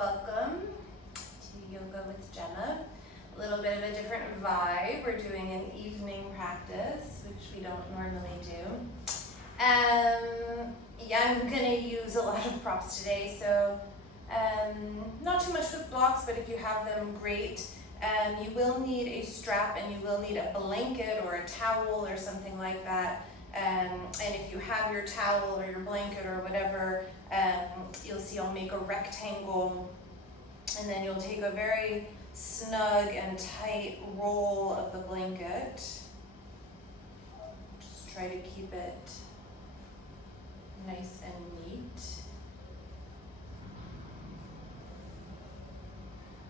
welcome to Yoga with Jenna. A little bit of a different vibe. We're doing an evening practice, which we don't normally do. Yeah, I'm gonna use a lot of props today, so not too much with blocks, but if you have them, great. You will need a strap and you will need a blanket or a towel or something like that. And if you have your towel or your blanket or whatever, you'll see I'll make a rectangle, and then you'll take a very snug and tight roll of the blanket. Just try to keep it nice and neat.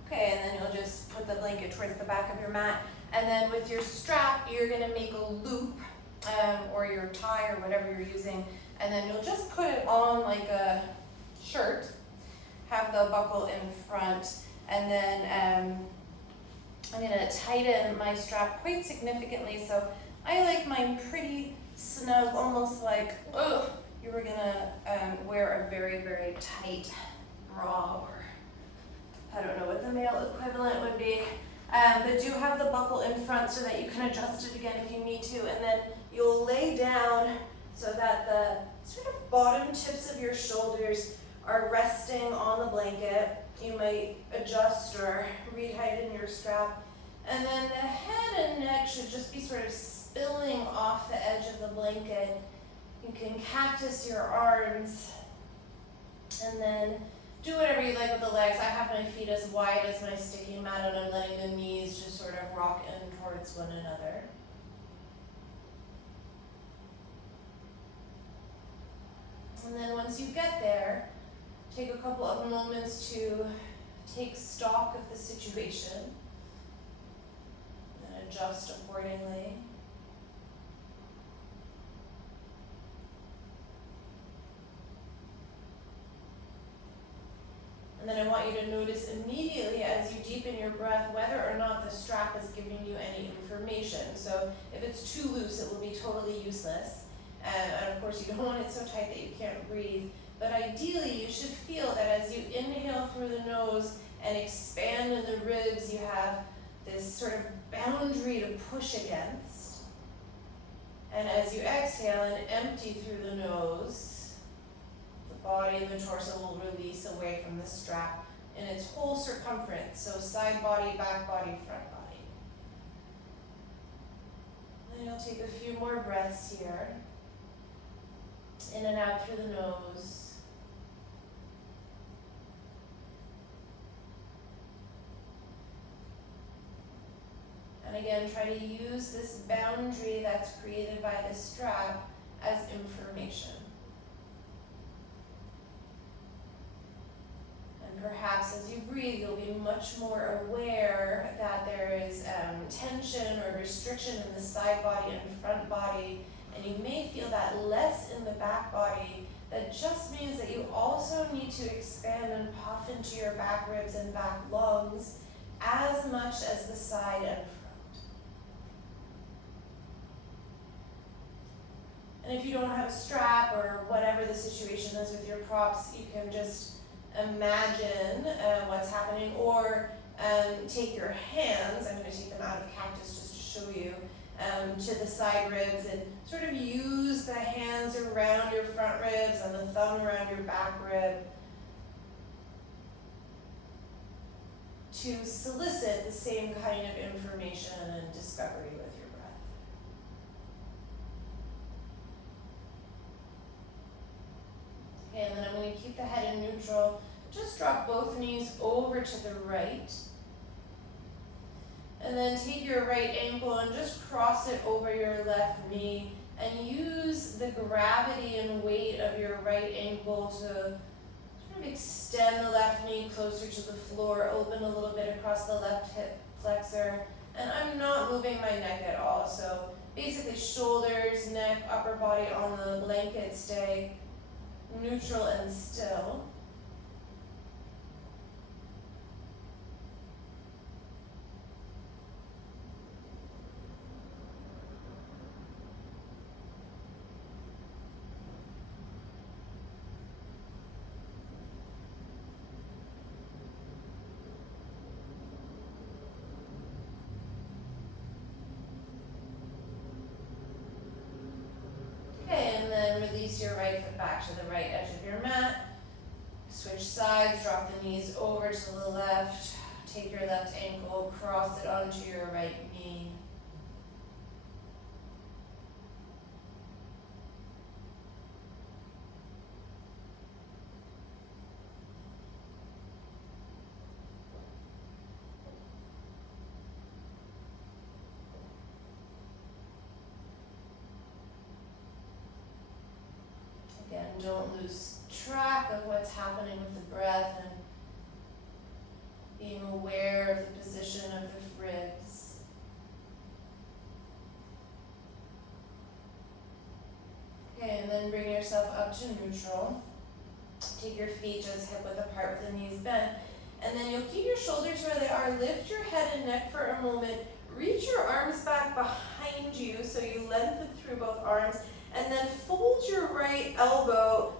Okay, and then you'll just put the blanket towards the back of your mat, and then with your strap, you're gonna make a loop, or your tie or whatever you're using, and then you'll just put it on like a shirt, have the buckle in front, and then I'm gonna tighten my strap quite significantly, so I like mine pretty snug, almost like you were gonna wear a very, very tight bra, or I don't know what the male equivalent would be, but do have the buckle in front so that you can adjust it again if you need to, and then you'll lay down so that the sort of bottom tips of your shoulders are resting on the blanket. You might adjust or retighten your strap, and then the head and neck should just be sort of spilling off the edge of the blanket. You can cactus your arms, and then do whatever you like with the legs. I have my feet as wide as my sticky mat, and I'm letting the knees just sort of rock in towards one another. And then once you get there, take a couple of moments to take stock of the situation and adjust accordingly. And then I want you to notice immediately as you deepen your breath whether or not the strap is giving you any information. So if it's too loose, it will be totally useless. And of course you don't want it so tight that you can't breathe. But ideally you should feel that as you inhale through the nose and expand in the ribs, you have this sort of boundary to push against. And as you exhale and empty through the nose, the body and the torso will release away from the strap in its whole circumference. So side body, back body, front body. Then you'll take a few more breaths here. In and out through the nose. And again, try to use this boundary that's created by the strap as information. And perhaps as you breathe, you'll be much more aware that there is tension or restriction in the side body and front body. And you may feel that less in the back body. That just means that you also need to expand and puff into your back ribs and back lungs as much as the side and front. And if you don't have a strap or whatever the situation is with your props, you can just imagine what's happening, or take your hands, I'm going to take them out of cactus just to show you, to the side ribs, and sort of use the hands around your front ribs and the thumb around your back rib to solicit the same kind of information and discovery with your breath. Okay, and then I'm going to keep the head in neutral. Just drop both knees over to the right. And then take your right ankle and just cross it over your left knee, and use the gravity and weight of your right ankle to sort of extend the left knee closer to the floor, open a little bit across the left hip flexor. And I'm not moving my neck at all, so basically shoulders, neck, upper body on the blanket stay neutral and still. release your right foot back to the right edge of your mat. Switch sides, drop the knees over to the left. Take your left ankle, cross it onto your right knee. Again, don't lose track of what's happening with the breath and being aware of the position of the ribs. Okay, and then bring yourself up to neutral. Take your feet just hip width apart with the knees bent. And then you'll keep your shoulders where they are. Lift your head and neck for a moment. Reach your arms back behind you so you lengthen through both arms. And then fold your right elbow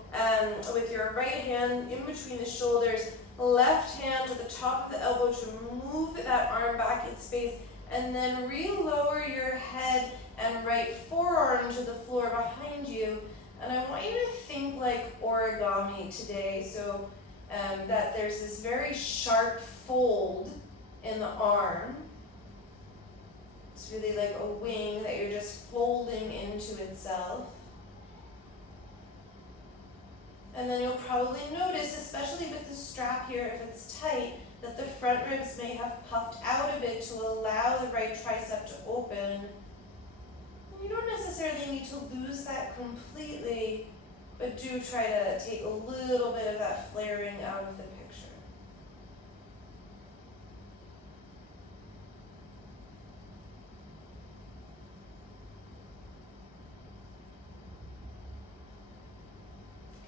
with your right hand in between the shoulders. Left hand to the top of the elbow to move that arm back in space. And then re-lower your head and right forearm to the floor behind you. And I want you to think like origami today. So that there's this very sharp fold in the arm. It's really like a wing that you're just folding into itself. And then you'll probably notice, especially with the strap here, if it's tight, that the front ribs may have puffed out a bit to allow the right tricep to open. You don't necessarily need to lose that completely, but do try to take a little bit of that flaring out of the picture.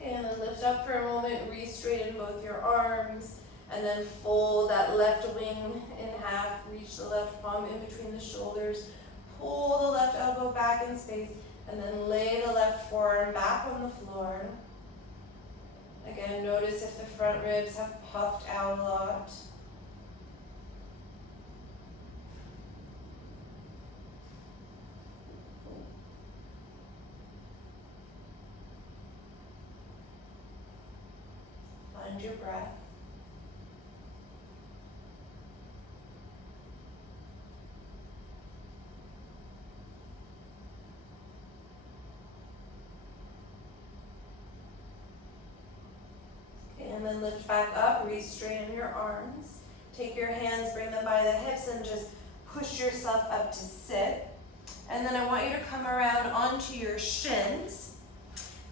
Okay, and then lift up for a moment, re-straighten both your arms, and then fold that left wing in half, reach the left palm in between the shoulders, pull the left elbow back in space, and then lay the left forearm back on the floor. Again, notice if the front ribs have puffed out a lot. Find your breath. And then lift back up, re-straighten your arms. Take your hands, bring them by the hips, and just push yourself up to sit. And then I want you to come around onto your shins.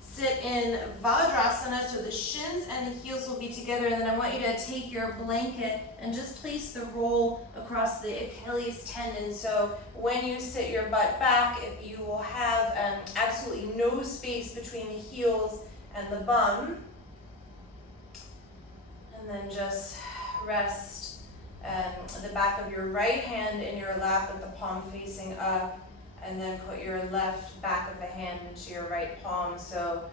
Sit in Vajrasana, so the shins and the heels will be together. And then I want you to take your blanket and just place the roll across the Achilles tendon. So when you sit your butt back, you will have absolutely no space between the heels and the bum. And then just rest the back of your right hand in your lap with the palm facing up, and then put your left back of the hand into your right palm. So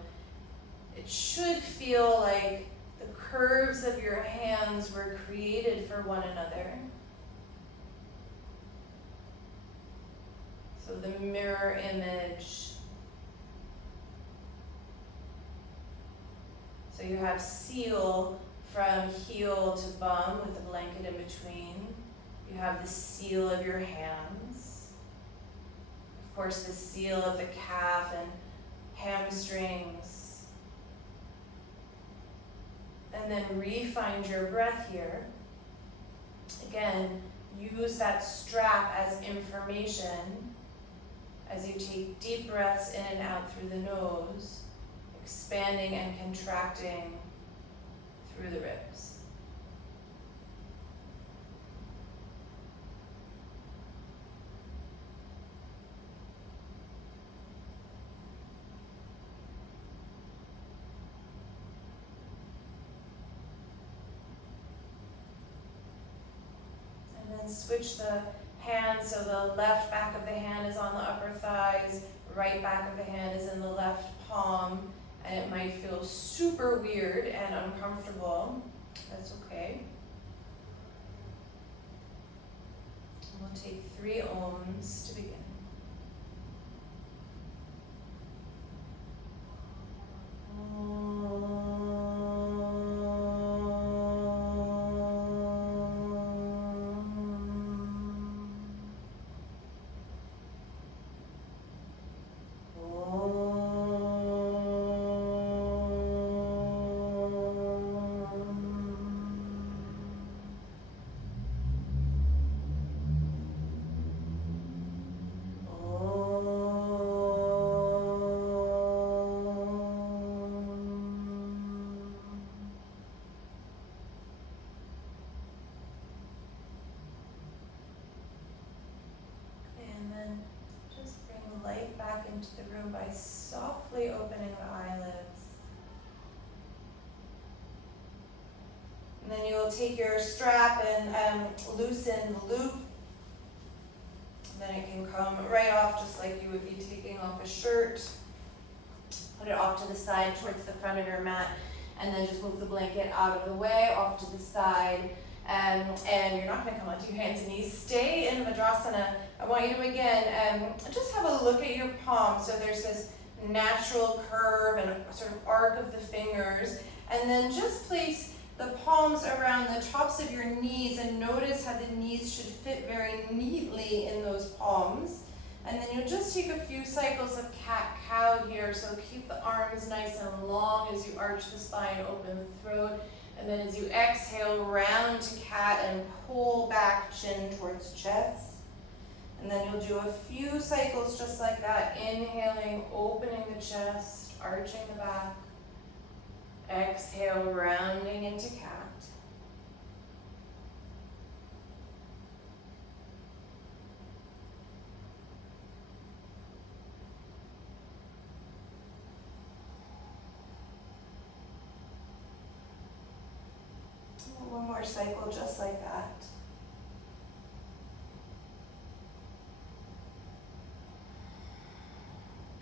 it should feel like the curves of your hands were created for one another. So the mirror image. So you have seal from heel to bum with a blanket in between. You have the seal of your hands. Of course, the seal of the calf and hamstrings. And then re-find your breath here. Again, use that strap as information as you take deep breaths in and out through the nose, expanding and contracting through the ribs. And then switch the hands so the left back of the hand is on the upper thighs, right back of the hand is in the left palm. And it might feel super weird and uncomfortable. That's okay. We'll take 3 ohms to begin. you'll take your strap and loosen the loop. Then it can come right off just like you would be taking off a shirt. Put it off to the side towards the front of your mat, and then just move the blanket out of the way, off to the side. And you're not going to come onto your hands and knees. Stay in Madrasana. I want you to, again, just have a look at your palms. So there's this natural curve and sort of arc of the fingers. And then just place the palms around the tops of your knees and notice how the knees should fit very neatly in those palms. And then you'll just take a few cycles of cat-cow here. So keep the arms nice and long as you arch the spine, open the throat. And then as you exhale, round to cat and pull back, chin towards chest. And then you'll do a few cycles just like that. Inhaling, opening the chest, arching the back. Exhale, rounding into cat. One more cycle just like that.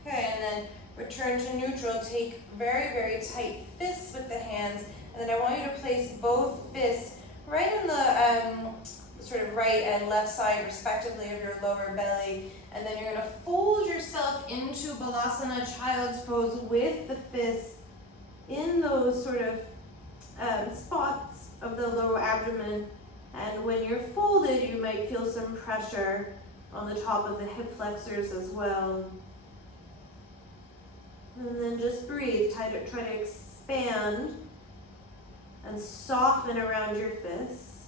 Okay, and then return to neutral. Take very, very tight fists with the hands, and then I want you to place both fists right in the sort of right and left side respectively of your lower belly, and then you're going to fold yourself into Balasana, child's pose, with the fists in those sort of spots of the lower abdomen. And when you're folded, you might feel some pressure on the top of the hip flexors as well. And then just breathe. Try to expand and soften around your fists.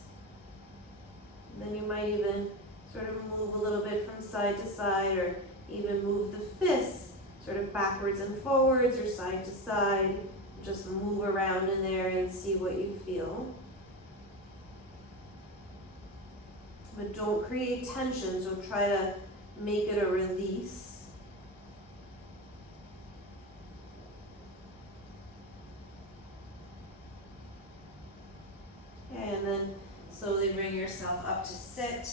And then you might even sort of move a little bit from side to side, or even move the fists sort of backwards and forwards or side to side. Just move around in there and see what you feel. But don't create tension, so try to make it a release. Okay, and then slowly bring yourself up to sit.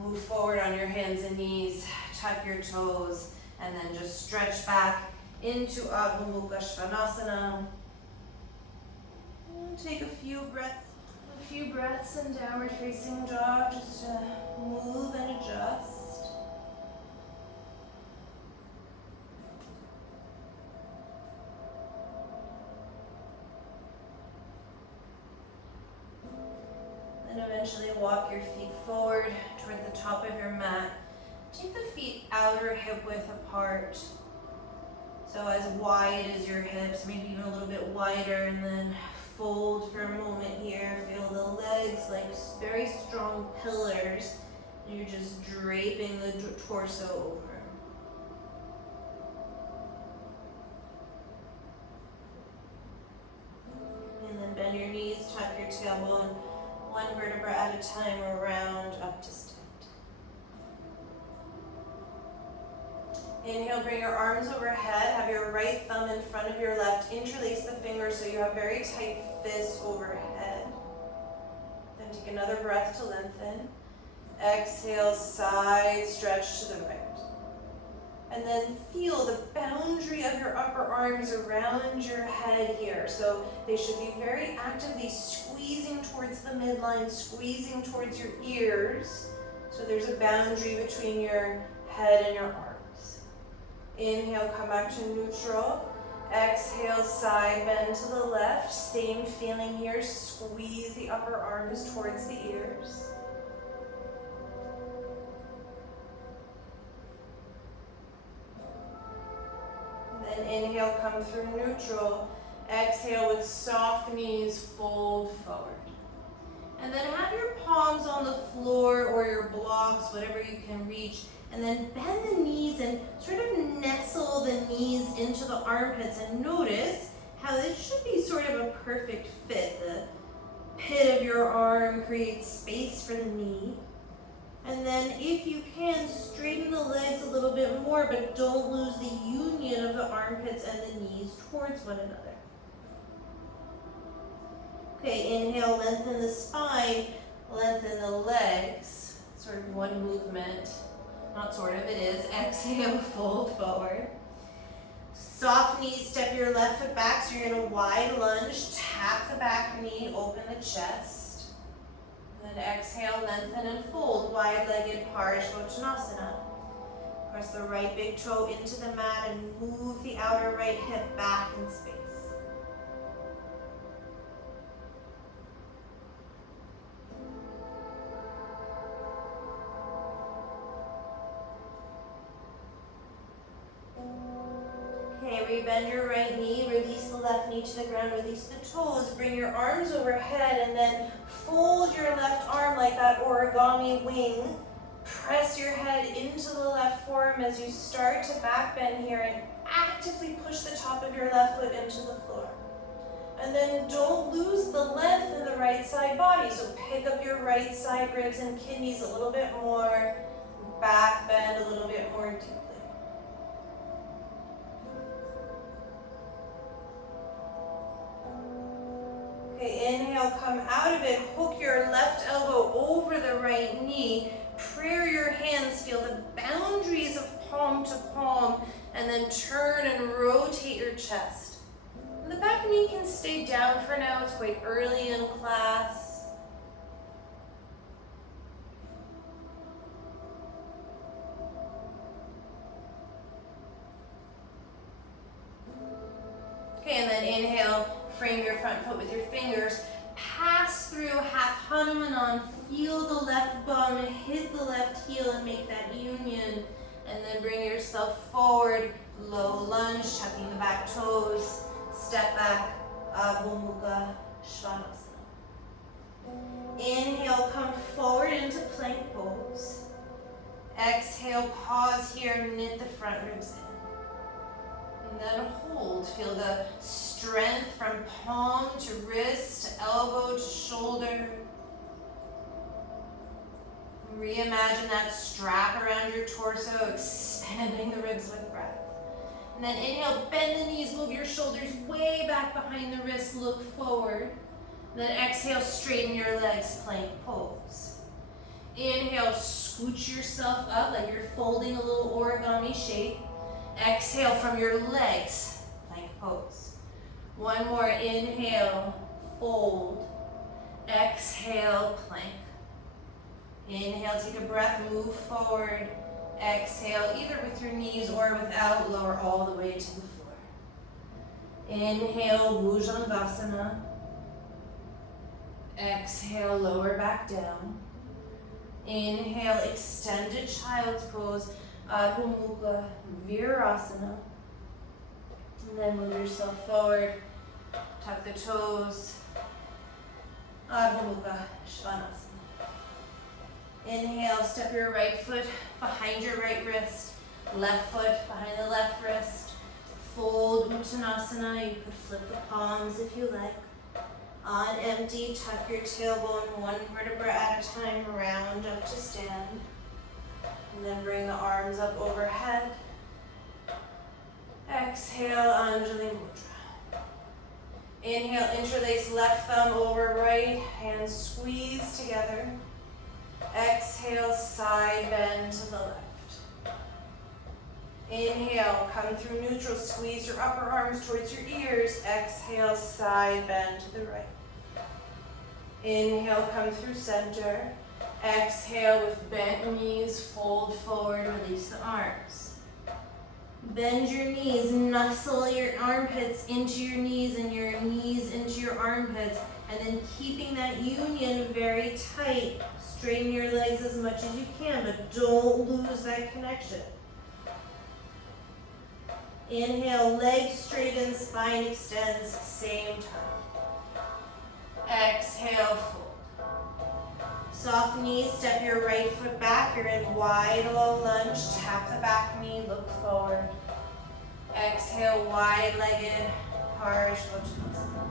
Move forward on your hands and knees, tuck your toes, and then just stretch back into Adho Mukha Svanasana. Take a few breaths in downward facing dog, just to move and adjust. Then eventually walk your feet forward toward the top of your mat. Take the feet outer hip width apart. So as wide as your hips, maybe even a little bit wider, and then fold for a moment here. Feel the legs like very strong pillars. And you're just draping the torso over. And then bend your knees, tuck your tailbone, one vertebra at a time, around up to stand. Inhale, bring your arms overhead. Have your right thumb in front of your left. Interlace the fingers so you have very tight fists overhead. Then take another breath to lengthen. Exhale, side stretch to the right. And then feel the boundary of your upper arms around your head here. So they should be very actively squeezing towards the midline, squeezing towards your ears. So there's a boundary between your head and your arms. Inhale, come back to neutral. Exhale, side bend to the left. Same feeling here. Squeeze the upper arms towards the ears. Then inhale, come through neutral. Exhale with soft knees, fold forward. And then have your palms on the floor or your blocks, whatever you can reach. And then bend the knees and sort of nestle the knees into the armpits, and notice how this should be sort of a perfect fit. The pit of your arm creates space for the knee. And then if you can, straighten the legs a little bit more, but don't lose the union of the armpits and the knees towards one another. Okay, inhale, lengthen the spine, lengthen the legs. Sort of one movement. Not sort of, it is. Exhale, fold forward. Soft knees, step your left foot back, so you're in a wide lunge. Tap the back knee, open the chest. And then exhale, lengthen and fold. Wide-legged Parsvottanasana. Press the right big toe into the mat and move the outer right hip back in space. Okay, rebend your right knee, release the left knee to the ground, release the toes, bring your arms overhead, and then fold your left arm like that origami wing. Press your head into the left forearm as you start to back bend here and actively push the top of your left foot into the floor. And then don't lose the length in the right side body, so pick up your right side ribs and kidneys a little bit more, back bend a little bit more deeply. Okay, inhale, come out of it, hook your left elbow over the right knee, prayer your hands, feel the boundaries of palm to palm, and then turn and rotate your chest. And the back knee can stay down for now, it's quite early in class. Okay, and then inhale, frame your front foot with your fingers, pass through half Hanumanan, feel the left bum, hit the left heel and make that union, and then bring yourself forward, low lunge, tucking the back toes, step back, Adho Mukha Svanasana. Inhale, come forward into plank pose. Exhale, pause here, knit the front ribs in. And then hold, feel the strength from palm to wrist, elbow to shoulder. Reimagine that strap around your torso, expanding the ribs with breath. And then inhale, bend the knees, move your shoulders way back behind the wrists, look forward. And then exhale, straighten your legs, plank pose. Inhale, scooch yourself up like you're folding a little origami shape. Exhale from your legs, plank pose. One more, inhale, fold. Exhale, plank. Inhale, take a breath, move forward. Exhale, either with your knees or without, lower all the way to the floor. Inhale, Bhujangasana. Exhale, lower back down. Inhale, extended child's pose. Adho Mukha Virasana. And then move yourself forward. Tuck the toes. Adho Mukha Svanasana. Inhale, step your right foot behind your right wrist. Left foot behind the left wrist. Fold Uttanasana. You could flip the palms if you like. On empty, tuck your tailbone one vertebra at a time, round up to stand. And then bring the arms up overhead. Exhale, Anjali Mudra. Inhale, interlace left thumb over right, hands squeeze together. Exhale, side bend to the left. Inhale, come through neutral, squeeze your upper arms towards your ears. Exhale, side bend to the right. Inhale, come through center. Exhale with bent knees, fold forward, release the arms. Bend your knees, nestle your armpits into your knees and your knees into your armpits, and then keeping that union very tight. Straighten your legs as much as you can, but don't lose that connection. Inhale, legs straighten, spine extends, same time. Exhale, fold. Soft knees, step your right foot back. You're in wide, low lunge. Tap the back knee, look forward. Exhale, wide-legged Parsvottanasana.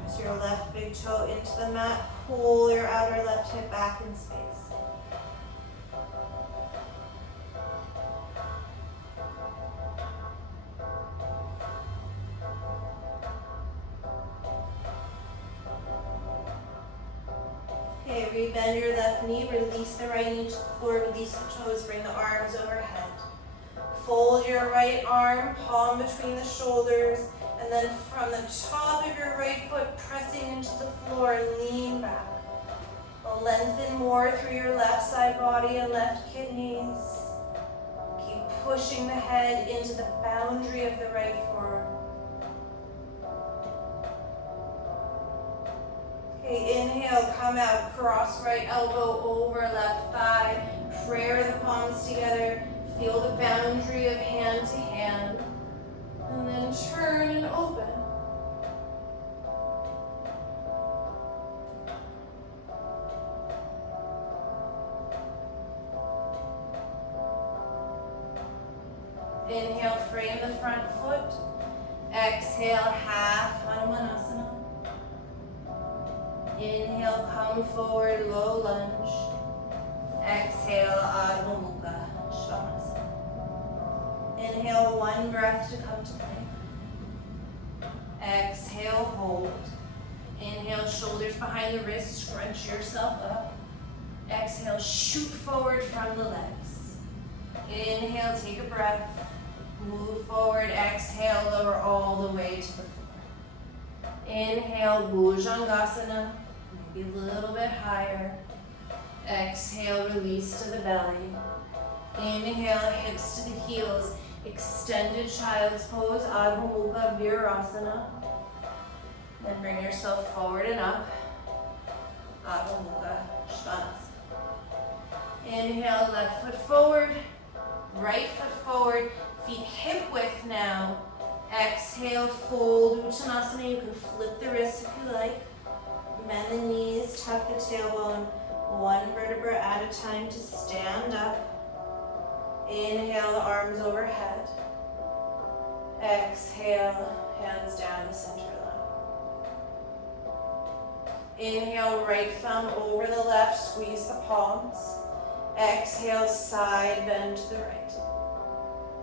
Press your left big toe into the mat. Pull your outer left hip back in space. Okay, rebend your left knee, release the right knee to the floor, release the toes, bring the arms overhead. Fold your right arm, palm between the shoulders, and then from the top of your right foot, pressing into the floor, lean back. Lengthen more through your left side body and left kidneys. Keep pushing the head into the boundary of the right forearm. Okay, inhale, come out, cross right elbow over left thigh, prayer the palms together, feel the boundary of hand to hand, and then turn and open. Inhale, frame the front foot. Exhale, half Hanumanasana. Inhale, come forward, low lunge. Exhale, Adho Mukha Svanasana. Inhale, one breath to come to plank. Exhale, hold. Inhale, shoulders behind the wrists, scrunch yourself up. Exhale, shoot forward from the legs. Inhale, take a breath. Move forward, exhale, lower all the way to the floor. Inhale, Bhujangasana, maybe a little bit higher. Exhale, release to the belly. Inhale, hips to the heels. Extended child's pose, Adho Mukha Virasana. Then bring yourself forward and up. Adho Mukha Svanasana. Inhale, left foot forward, right foot forward. Feet hip width now. Exhale, fold Uttanasana. You can flip the wrists if you like. Bend the knees, tuck the tailbone. One vertebra at a time to stand up. Inhale, the arms overhead. Exhale, hands down the center line. Inhale, right thumb over the left, squeeze the palms. Exhale, side bend to the right.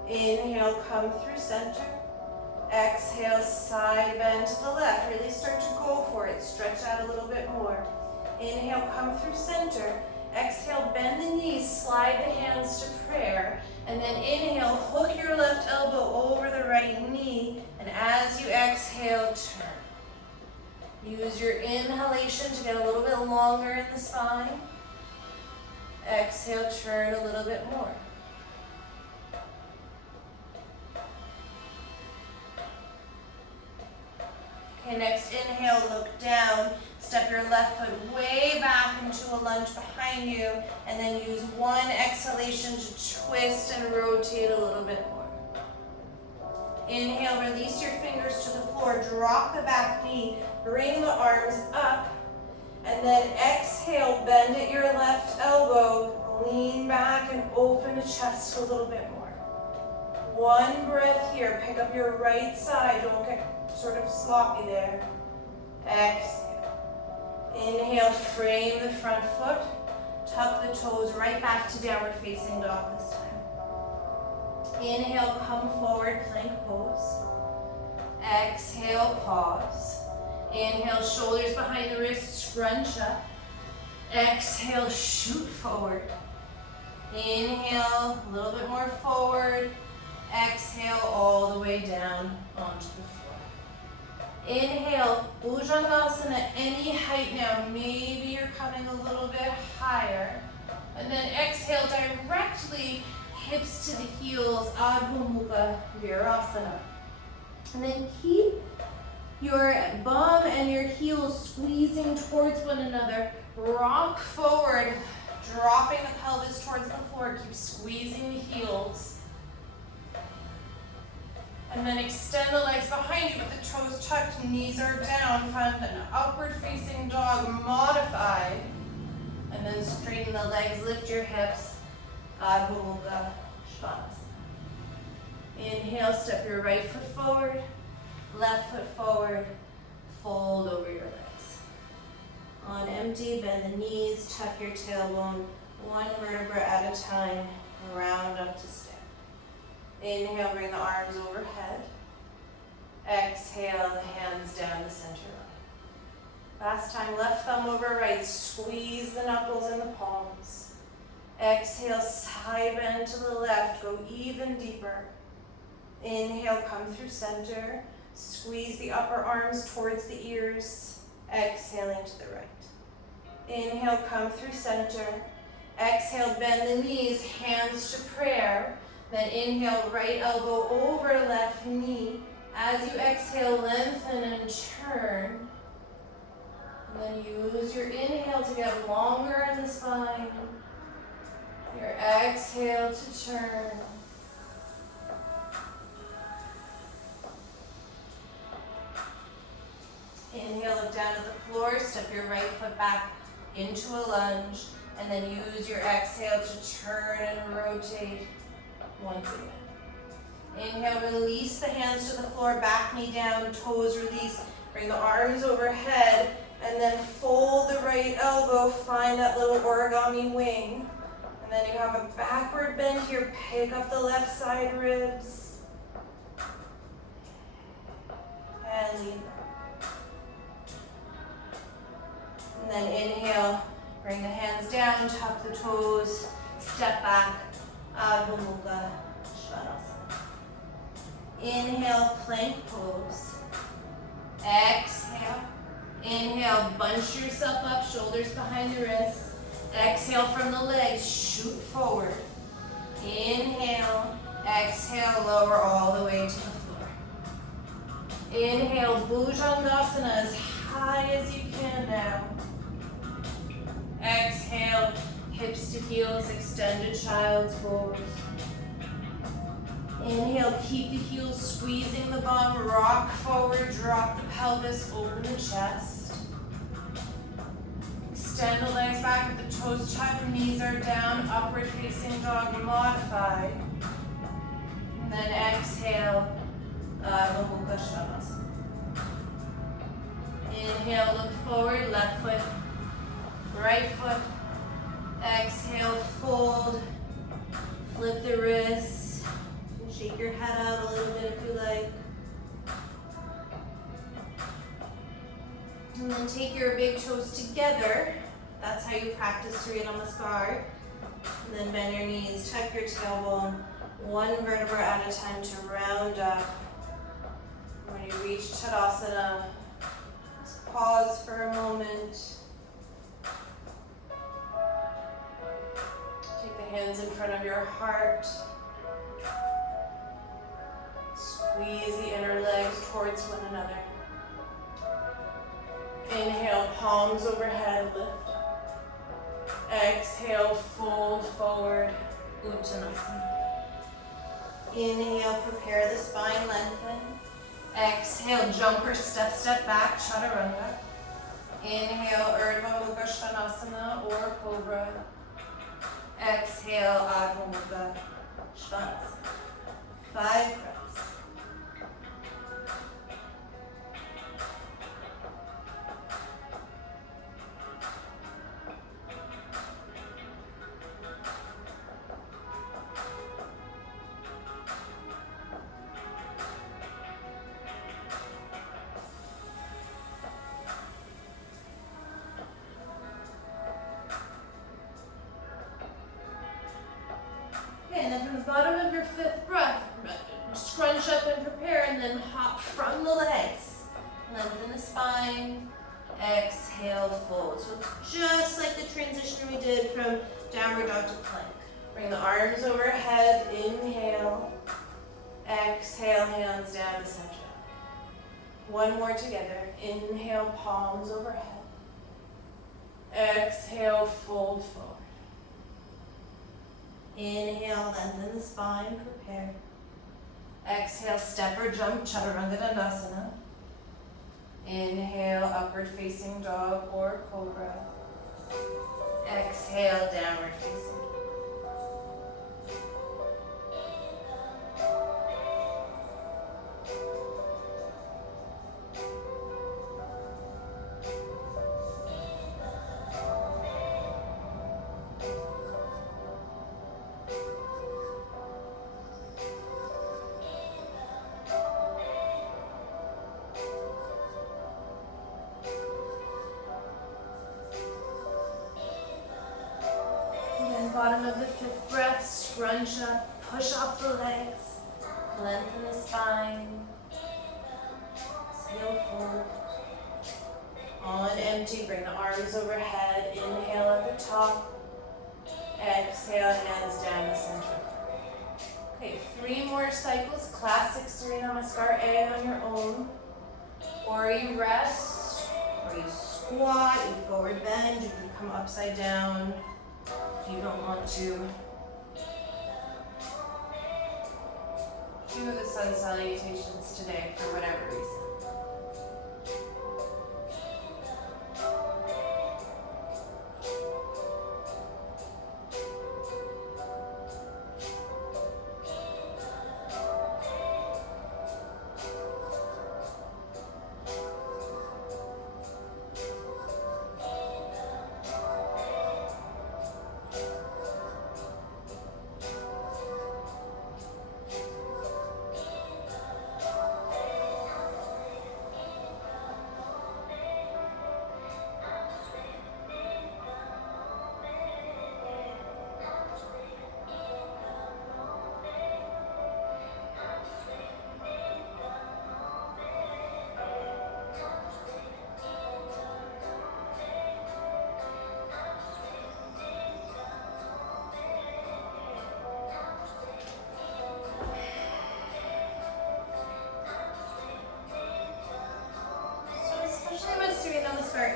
Inhale, come through center. Exhale, side bend to the left. Really start to go for it. Stretch out a little bit more. Inhale, come through center. Exhale, bend the knees, slide the hands to prayer. And then inhale, hook your left elbow over the right knee. And as you exhale, turn. Use your inhalation to get a little bit longer in the spine. Exhale, turn a little bit more. Okay, next inhale, look down. Step your left foot way back into a lunge behind you, and then use one exhalation to twist and rotate a little bit more. Inhale, release your fingers to the floor, drop the back knee, bring the arms up, and then exhale, bend at your left elbow, lean back and open the chest a little bit more. One breath here, pick up your right side, don't get sort of sloppy there. Exhale. Inhale, frame the front foot, tuck the toes right back to downward facing dog this time. Inhale, come forward, plank pose. Exhale, pause. Inhale, shoulders behind the wrists, scrunch up. Exhale, shoot forward. Inhale, a little bit more forward. Exhale, all the way down onto the floor. Inhale, Bhujangasana, any height now. Maybe you're coming a little bit higher. And then exhale, directly hips to the heels, Adho Mukha Virasana. And then keep your bum and your heels squeezing towards one another. Rock forward, dropping the pelvis towards the floor. Keep squeezing the heels. And then extend the legs behind you, but the toes tucked, knees are down. Find an upward facing dog, modified. And then straighten the legs, lift your hips. Adho Mukha Svanasana. Inhale, step your right foot forward, left foot forward, fold over your legs. On empty, bend the knees, tuck your tailbone, one vertebra at a time, round up to stand. Inhale, bring the arms overhead. Exhale, the hands down the center Last time, left thumb over right. Squeeze the knuckles in the palms. Exhale, side bend to the left. Go even deeper. Inhale, come through center. Squeeze the upper arms towards the ears. Exhaling to the right. Inhale, come through center. Exhale, bend the knees, hands to prayer. Then inhale, right elbow over left knee. As you exhale, lengthen and turn. And then use your inhale to get longer in the spine. Your exhale to turn. Inhale, look down at the floor, step your right foot back into a lunge, and then use your exhale to turn and rotate once again. Inhale, release the hands to the floor, back knee down, toes release, bring the arms overhead, and then fold the right elbow, find that little origami wing. And then you have a backward bend here, pick up the left side ribs. And lean back. And then inhale, bring the hands down, tuck the toes, step back, Adho Mukha Svanasana. Inhale, plank pose. Exhale. Inhale, bunch yourself up, shoulders behind the wrists. Exhale from the legs, shoot forward. Inhale, exhale, lower all the way to the floor. Inhale, Bhujangasana as high as you can now. Exhale, hips to heels, extended child's pose. Inhale, keep the heels squeezing the bum, rock forward, drop the pelvis, open the chest. Extend the legs back with the toes tucked, knees are down, upward facing dog, modified. And then exhale, Adho Mukha Svanasana. Inhale, look forward, left foot, right foot. Exhale, fold, flip the wrists. Shake your head out a little bit if you like. And then take your big toes together. That's how you practice Surya Namaskar. And then bend your knees, tuck your tailbone, one vertebra at a time to round up. When you reach Tadasana, just pause for a moment. Take the hands in front of your heart. Squeeze the inner legs towards one another. Inhale, palms overhead, lift. Exhale, fold forward, Uttanasana. Inhale, prepare the spine, lengthen. Exhale, jump or step back, Chaturanga. Inhale, Urdhva Mukha Svanasana or Cobra. Exhale, Adho Mukha Svanasana. 5 breaths. And then from the bottom of your 5th breath, scrunch up and prepare, and then hop from the legs. Lengthen the spine. Exhale, fold. So it's just like the transition we did from downward dog to plank. Bring the arms overhead. Inhale. Exhale, hands down to center. One more together. Inhale, palms overhead. Exhale, fold forward. Inhale, lengthen the spine, prepare. Exhale, step or jump, Chaturanga Dandasana. Inhale, upward facing dog or cobra. Exhale, downward facing dog. bottom of the fifth breath, scrunch up, push off the legs, lengthen the spine. Exhale, fold. On empty, bring the arms overhead. Inhale at the top. Exhale, hands down the center. Okay, 3 more cycles. Classic Surya Namaskar A on your own. Or you rest, or you squat, you forward bend, you can come upside down if you don't want to. Do the sun salutations today for whatever reason.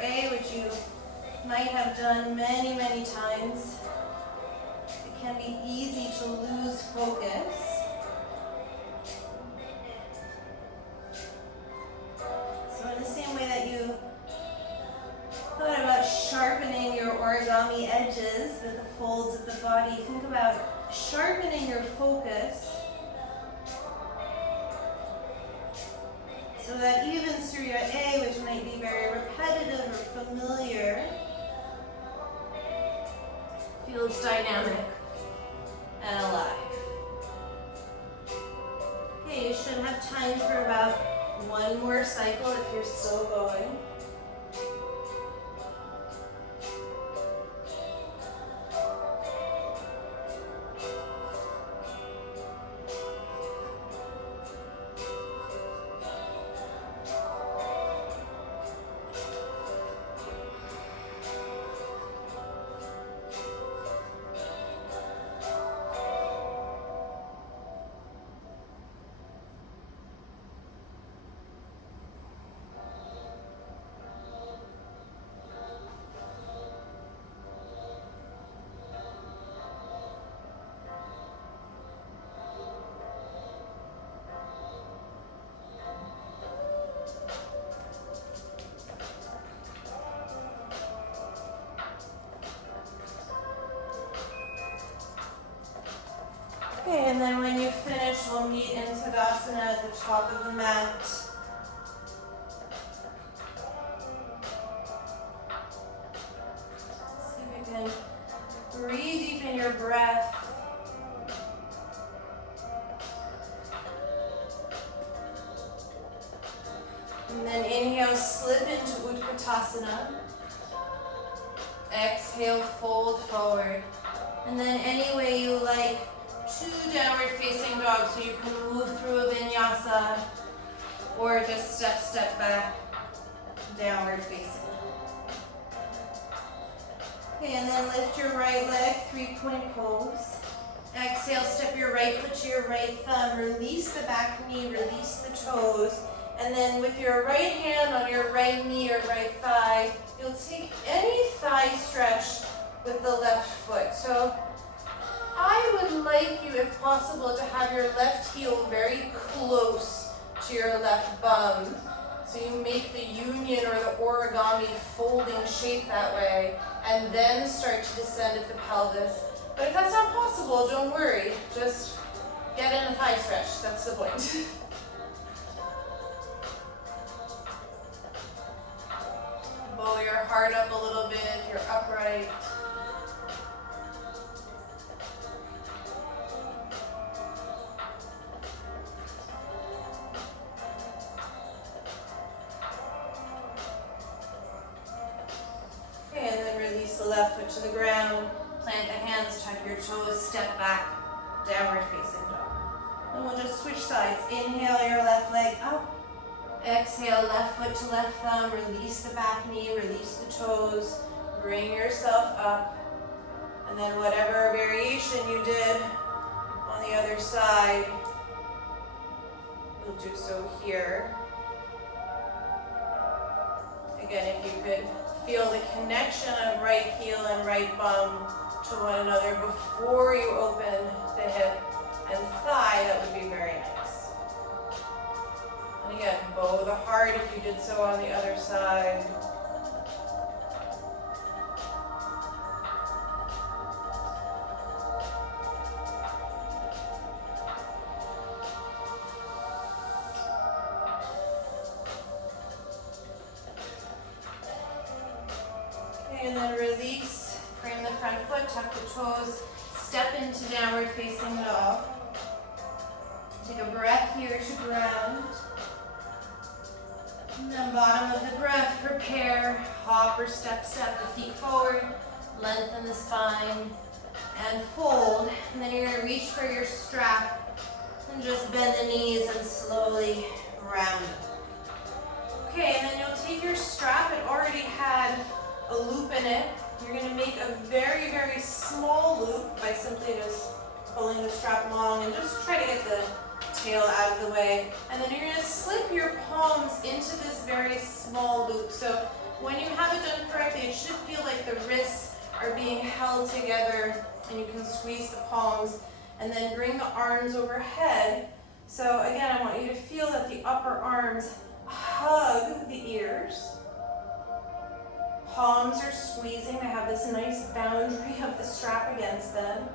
A, which you might have done many, many times, it can be easy to lose focus. So in the same way that you thought about sharpening your origami edges with the folds of the body, think about sharpening your focus so that even Surya A, which might be very repetitive or familiar, feels dynamic and alive. Okay, you should have time for about 1 more cycle if you're still going. Okay, and then when you finish, we'll meet in Tadasana at the top of the mat. See if you can breathe deep in your breath. And then inhale, slip into Utkatasana. Exhale, fold forward. And then any way you like, 2 downward facing dogs, so you can move through a vinyasa or just step back, downward facing. Okay, and then lift your right leg, 3-point pose. Exhale, step your right foot to your right thumb, release the back knee, release the toes, and then with your right hand on your right knee or right thigh, you'll take any thigh stretch with the left foot. So I would like you, if possible, to have your left heel very close to your left bum. So you make the union or the origami folding shape that way, and then start to descend at the pelvis. But if that's not possible, don't worry. Just get in a thigh stretch. That's the point. Bow your heart up a little bit if you're upright. Okay, and then release the left foot to the ground. Plant the hands, tuck your toes, step back, downward facing dog. And we'll just switch sides. Inhale your left leg up. Exhale, left foot to left thumb. Release the back knee, release the toes. Bring yourself up. And then whatever variation you did on the other side, you'll do so here. Again, if you could feel the connection of right heel and right bum to one another before you open the hip and thigh, that would be very nice. And again, bow the heart if you did so on the other side. And then release, frame the front foot, tuck the toes, step into downward facing dog. Take a breath here to ground. And then bottom of the breath, prepare, hop or step the feet forward, lengthen the spine, and fold. And then you're gonna reach for your strap and just bend the knees and slowly round it. Okay, and then you'll take your strap, it already had a loop in it. You're going to make a very, very small loop by simply just pulling the strap long and just try to get the tail out of the way. And then you're going to slip your palms into this very small loop. So when you have it done correctly, it should feel like the wrists are being held together and you can squeeze the palms and then bring the arms overhead. So again, I want you to feel that the upper arms hug the ears. Palms are squeezing, they have this nice boundary of the strap against them.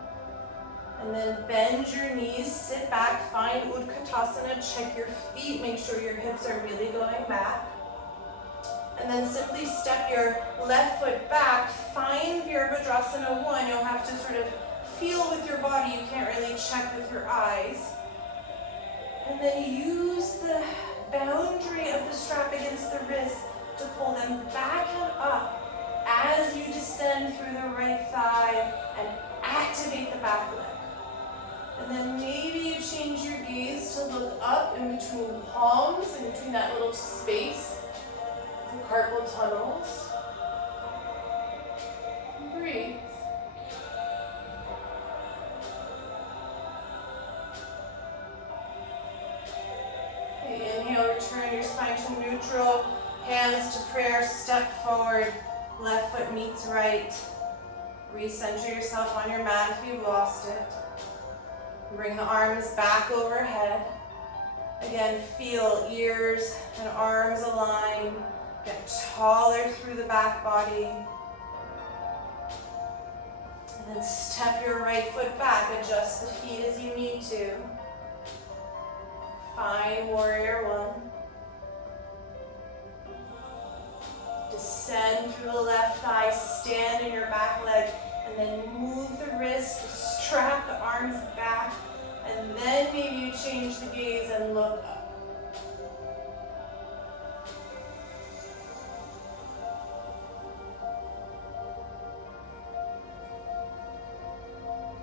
And then bend your knees, sit back, find Utkatasana, check your feet, make sure your hips are really going back. And then simply step your left foot back, find Virabhadrasana 1. You'll have to sort of feel with your body, you can't really check with your eyes. And then use the boundary of the strap against the wrist to pull them back and up as you descend through the right thigh and activate the back leg. And then maybe you change your gaze to look up in between palms, in between that little space, the carpal tunnels. Breathe. Okay, inhale, return your spine to neutral. Hands to prayer, step forward, left foot meets right. Recenter yourself on your mat if you've lost it. Bring the arms back overhead. Again, feel ears and arms align. Get taller through the back body. And then step your right foot back, adjust the feet as you need to. Find warrior 1. Descend through the left thigh, stand in your back leg, and then move the wrist, strap the arms back, and then maybe you change the gaze and look up.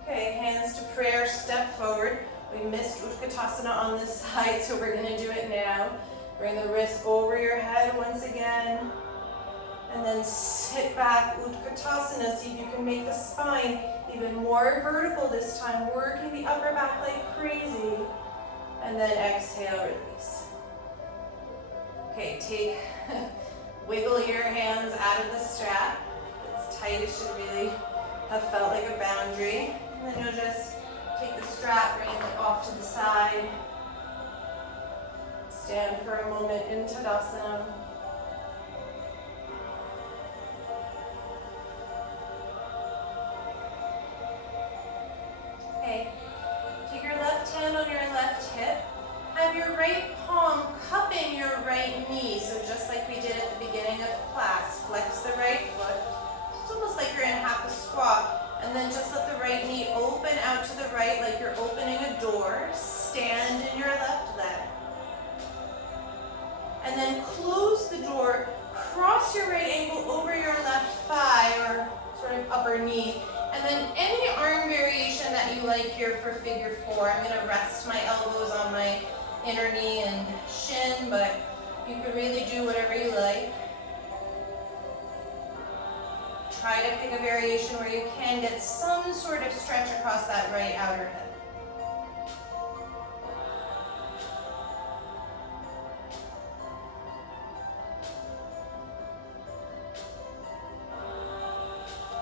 Okay, hands to prayer, step forward. We missed Utkatasana on this side, so we're going to do it now. Bring the wrist over your head once again. And then sit back, Utkatasana. See if you can make the spine even more vertical this time, working the upper back like crazy. And then exhale, release. Okay, wiggle your hands out of the strap. If it's tight, it should really have felt like a boundary. And then you'll just take the strap, bring it off to the side. Stand for a moment in Tadasana. Okay, take your left hand on your left hip. Have your right palm cupping your right knee. So just like we did at the beginning of class, flex the right foot. It's almost like you're in half a squat. And then just let the right knee open out to the right like you're opening a door. Stand in your left leg. And then close the door. Cross your right ankle over your left thigh or sort of upper knee. And then any arm variation that you like here for figure 4. I'm going to rest my elbows on my inner knee and shin, but you can really do whatever you like. Try to pick a variation where you can get some sort of stretch across that right outer hip.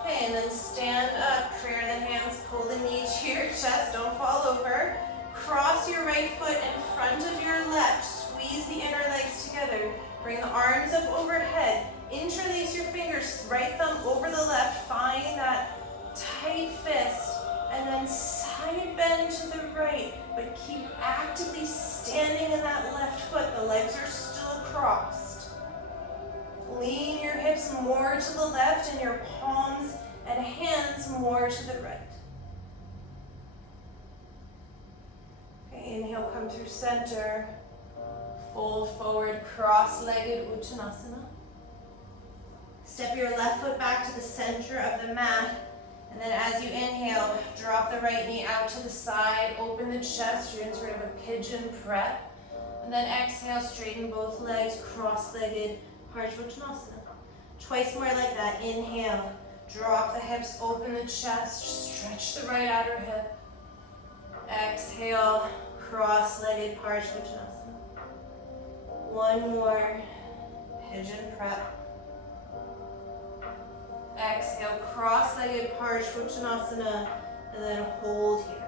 Okay, and then stand up, prayer the hands, pull the knee to your chest, don't fall over. Cross your right foot in front of your left, squeeze the inner legs together, bring the arms up overhead, interlace your fingers, right thumb over the left, find that tight fist, and then side bend to the right, but keep actively standing in that left foot, the legs are still crossed. Lean your hips more to the left and your palms and hands more to the right. Okay, inhale, come through center. Fold forward, cross-legged Uttanasana. Step your left foot back to the center of the mat. And then as you inhale, drop the right knee out to the side, open the chest, you're in sort of a pigeon prep. And then exhale, straighten both legs, cross-legged Uttanasana. Twice more like that. Inhale, drop the hips, open the chest, stretch the right outer hip. Exhale, cross-legged Uttanasana. One more, pigeon prep. Exhale, cross-legged Uttanasana, and then hold here.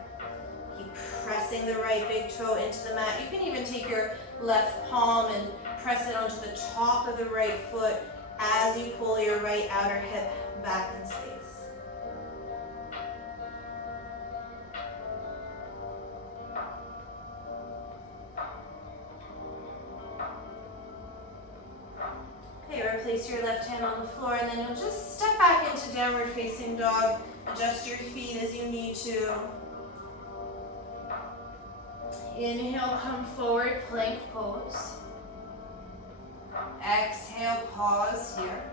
Keep pressing the right big toe into the mat. You can even take your left palm and press it onto the top of the right foot as you pull your right outer hip back in space. Okay, replace your left hand on the floor, and then you'll just step back into downward facing dog. Adjust your feet as you need to. Inhale, come forward, plank pose. Exhale, pause here.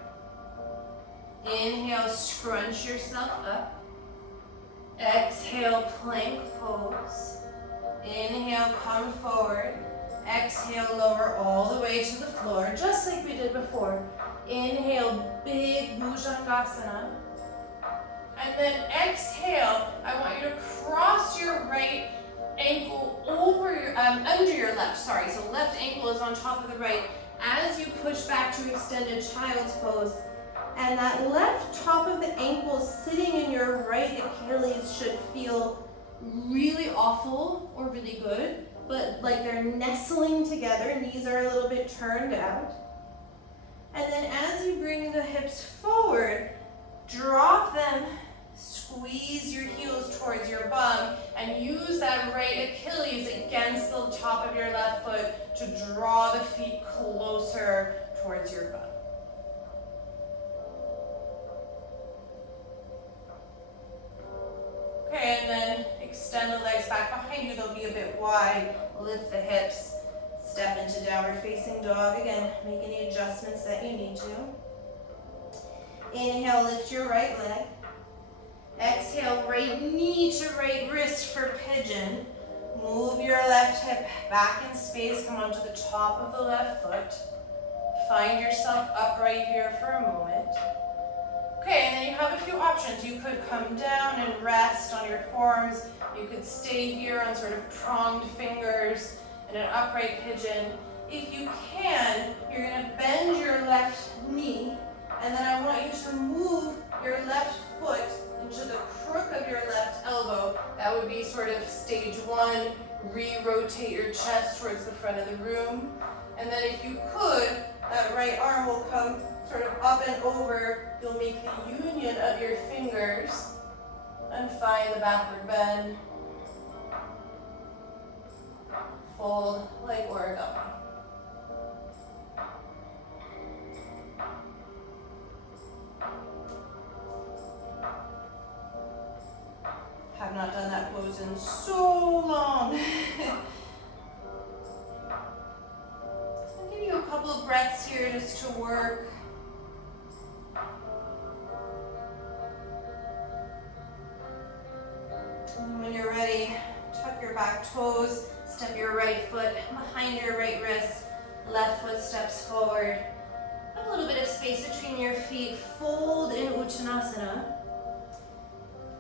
Inhale, scrunch yourself up. Exhale, plank pose. Inhale, come forward. Exhale, lower all the way to the floor, just like we did before. Inhale, big Bhujangasana. And then exhale, I want you to cross your right ankle over your, under your left, sorry. So left ankle is on top of the right as you push back to extended child's pose. And that left top of the ankle sitting in your right Achilles should feel really awful or really good, but like they're nestling together, knees are a little bit turned out. And then as you bring the hips forward, drop them, squeeze your heels towards your bum, and use that right Achilles against the top of your left foot to draw the feet closer towards your bum. Okay, and then extend the legs back behind you. They'll be a bit wide. Lift the hips. Step into downward facing dog. Again, make any adjustments that you need to. Inhale, lift your right leg. Exhale, right knee to right wrist for pigeon. Move your left hip back in space. Come onto the top of the left foot. Find yourself upright here for a moment. Okay, and then you have a few options. You could come down and rest on your forearms. You could stay here on sort of pronged fingers in an upright pigeon. If you can, you're going to bend your left knee, and then I want you to move your left foot into the crook of your left elbow. That would be sort of stage one. Re-rotate your chest towards the front of the room. And then if you could, that right arm will come sort of up and over. You'll make the union of your fingers and find the backward bend. Fold like origami. Have not done that pose in so long. I'll give you a couple of breaths here just to work. And when you're ready, tuck your back toes, step your right foot behind your right wrist, left foot steps forward. Have a little bit of space between your feet, fold in Uttanasana.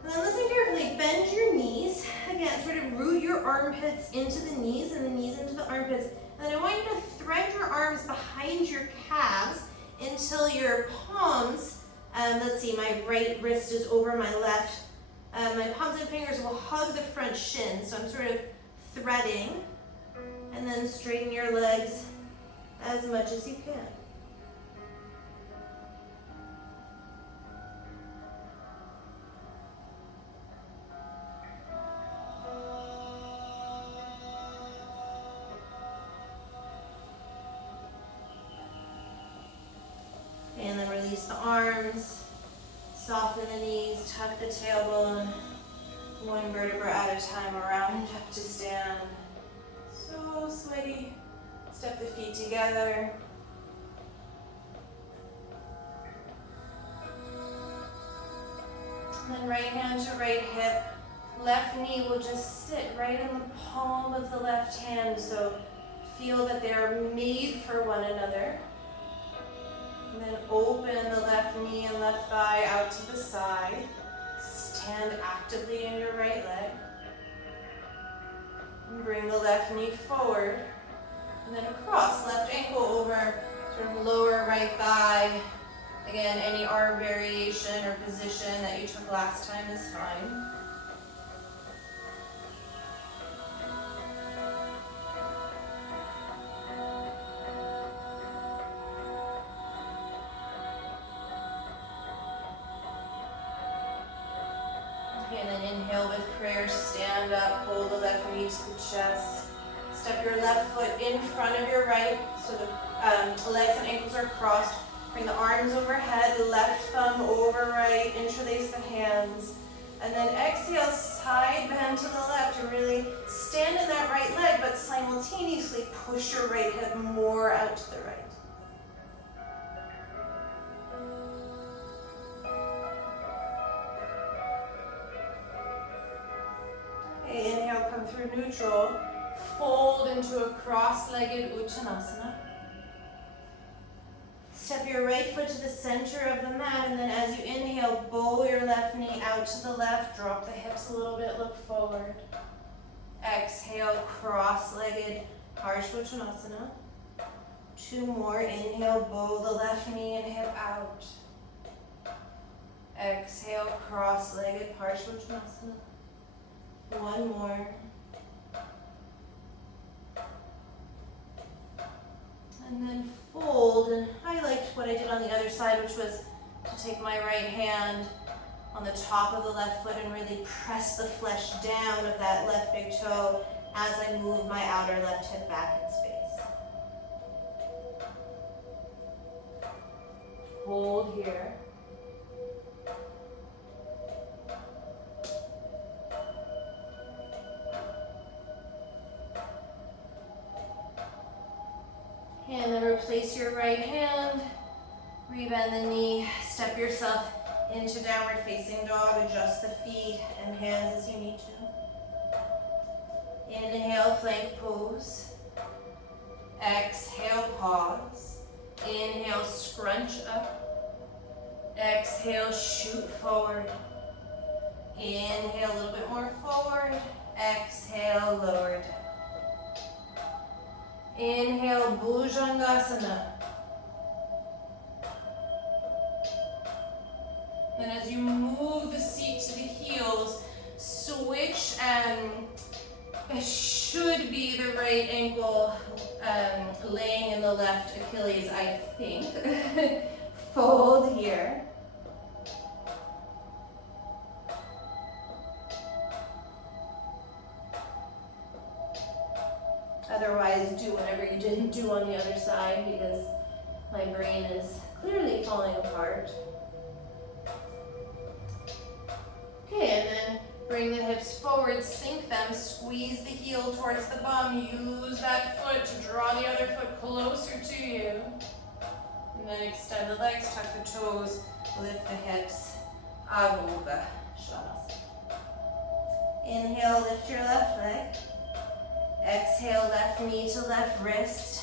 And then listen carefully, bend your knees. Again, sort of root your armpits into the knees and the knees into the armpits. And then I want you to thread your arms behind your calves until your palms, let's see, my right wrist is over my left. My palms and fingers will hug the front shin. So I'm sort of threading. And then straighten your legs as much as you can. And then release the arms, soften the knees, tuck the tailbone, one vertebra at a time, round up to stand. So sweaty. Step the feet together. And then right hand to right hip. Left knee will just sit right in the palm of the left hand. So feel that they are made for one another. And then open the left knee and left thigh out to the side. Stand actively in your right leg. And bring the left knee forward. And then across, left ankle over, sort of lower right thigh. Again, any arm variation or position that you took last time is fine. And then inhale with prayer, stand up, pull the left knee to the chest. Step your left foot in front of your right, so the legs and ankles are crossed. Bring the arms overhead, left thumb over right, interlace the hands. And then exhale, side bend to the left to really stand in that right leg, but simultaneously push your right hip more out to the right. Okay, inhale, come through neutral. Fold into a cross-legged Uttanasana. Step your right foot to the center of the mat, and then as you inhale, bow your left knee out to the left. Drop the hips a little bit, look forward. Exhale, cross-legged Uttanasana. Two more. Inhale, bow the left knee and hip out. Exhale, cross-legged Uttanasana. One more. And then fold, and I liked what I did on the other side, which was to take my right hand on the top of the left foot and really press the flesh down of that left big toe as I move my outer left hip back in space. Hold here. And then replace your right hand, rebend the knee, step yourself into downward facing dog, adjust the feet and hands as you need to. Inhale, plank pose. Exhale, pause. Inhale, scrunch up. Exhale, shoot forward. Inhale, a little bit more forward. Exhale, lower down. Inhale, Bhujangasana. And as you move the seat to the heels, switch and it should be the right ankle laying in the left Achilles, I think. Fold here. Otherwise, do whatever you didn't do on the other side because my brain is clearly falling apart. Okay, and then bring the hips forward, sink them, squeeze the heel towards the bum. Use that foot to draw the other foot closer to you. And then extend the legs, tuck the toes, lift the hips. Avobha Shanasana. Inhale, lift your left leg. Exhale, left knee to left wrist.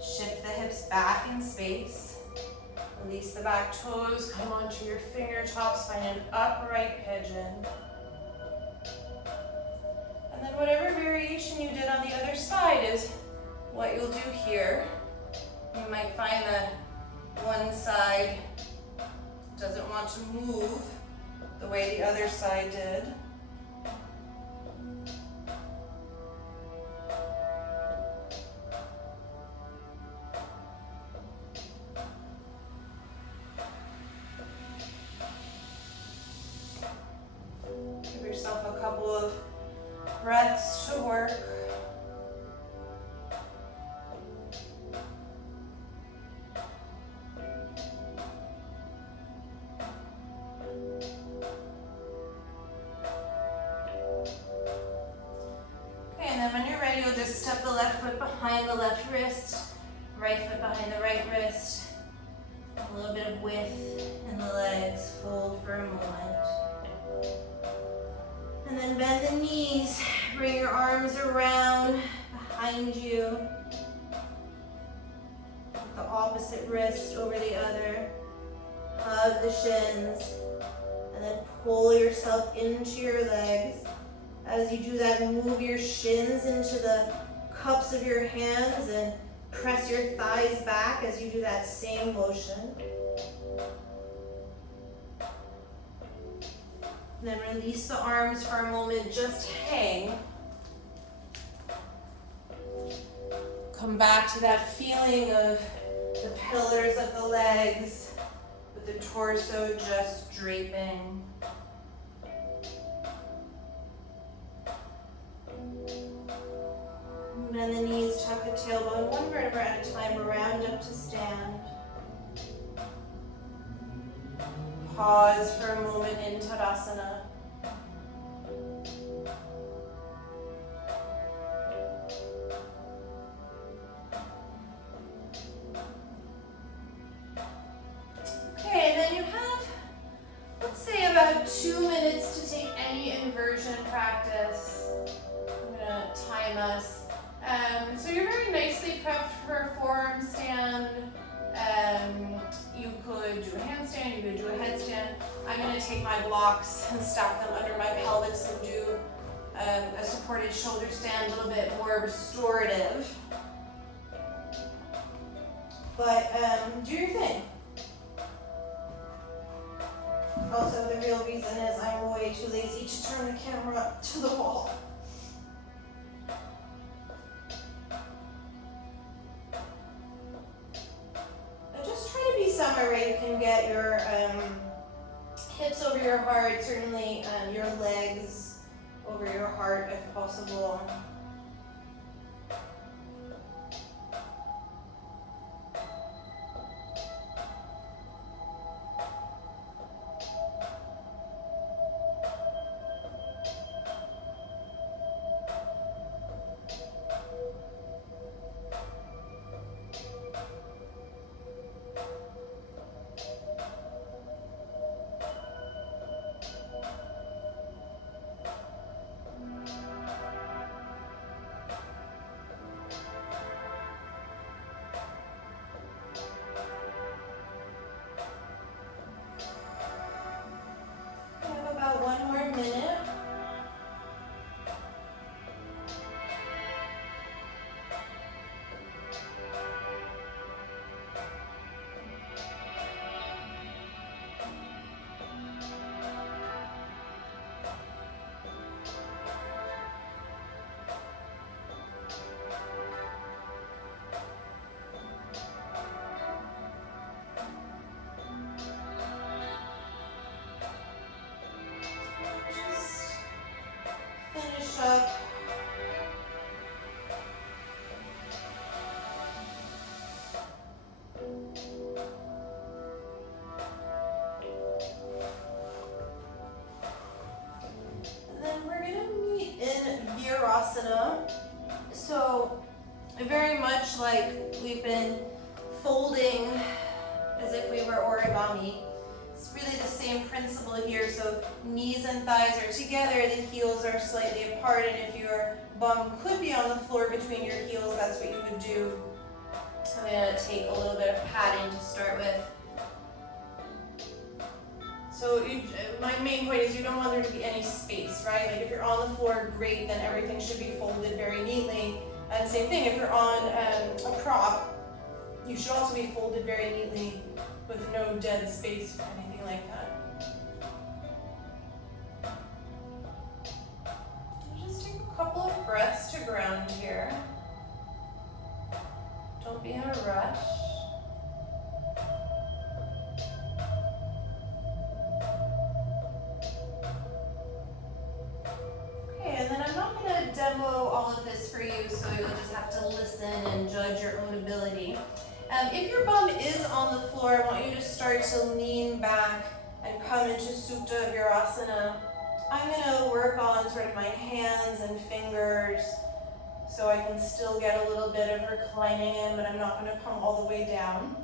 Shift the hips back in space. Release the back toes, come onto your fingertips, find an upright pigeon. And then whatever variation you did on the other side is what you'll do here. You might find that one side doesn't want to move the way the other side did. Give yourself a couple of breaths to work. Okay, and then when you're ready, you'll just step the left foot behind the left wrist, right foot behind the right wrist. A little bit of width in the legs, fold for a moment. And then bend the knees, bring your arms around behind you. Put the opposite wrist over the other. Hug the shins. And then pull yourself into your legs. As you do that, move your shins into the cups of your hands and press your thighs back as you do that same motion. And then release the arms for a moment, just hang. Come back to that feeling of the pillars of the legs, with the torso just draping. Bend the knees, tuck the tailbone, one vertebra at a time, round up to stand. Pause for a moment in Tadasana. Okay, and then you have, let's say, about 2 minutes to take any inversion practice. I'm gonna time us. So you're very nicely prepped for a forearm stand. You could do a handstand, you could do a headstand. I'm going to take my blocks and stack them under my pelvis and do a supported shoulder stand, a little bit more restorative. But do your thing. Also, the real reason is I'm way too lazy to turn the camera to the wall. Somewhere where you can get your hips over your heart, certainly your legs over your heart if possible. One more minute. Up. And then we're going to meet in Virasana. So very much like we've been folding as if we were origami. It's really the same principle here. So knees and thighs are together, the heels are slightly apart, and if your bum could be on the floor between your heels, that's what you would do. I'm going to take a little bit of padding to start with. So my main point is you don't want there to be any space, right? Like if you're on the floor, great, then everything should be folded very neatly. And same thing, if you're on a prop, you should also be folded very neatly with no dead space or anything like that. I'll just take a couple of breaths to ground here. Don't be in a rush. And then I'm not going to demo all of this for you, so you'll just have to listen and judge your own ability. If your bum is on the floor, I want you to start to lean back and come into Supta Virasana. I'm going to work on sort of my hands and fingers so I can still get a little bit of reclining in, but I'm not going to come all the way down.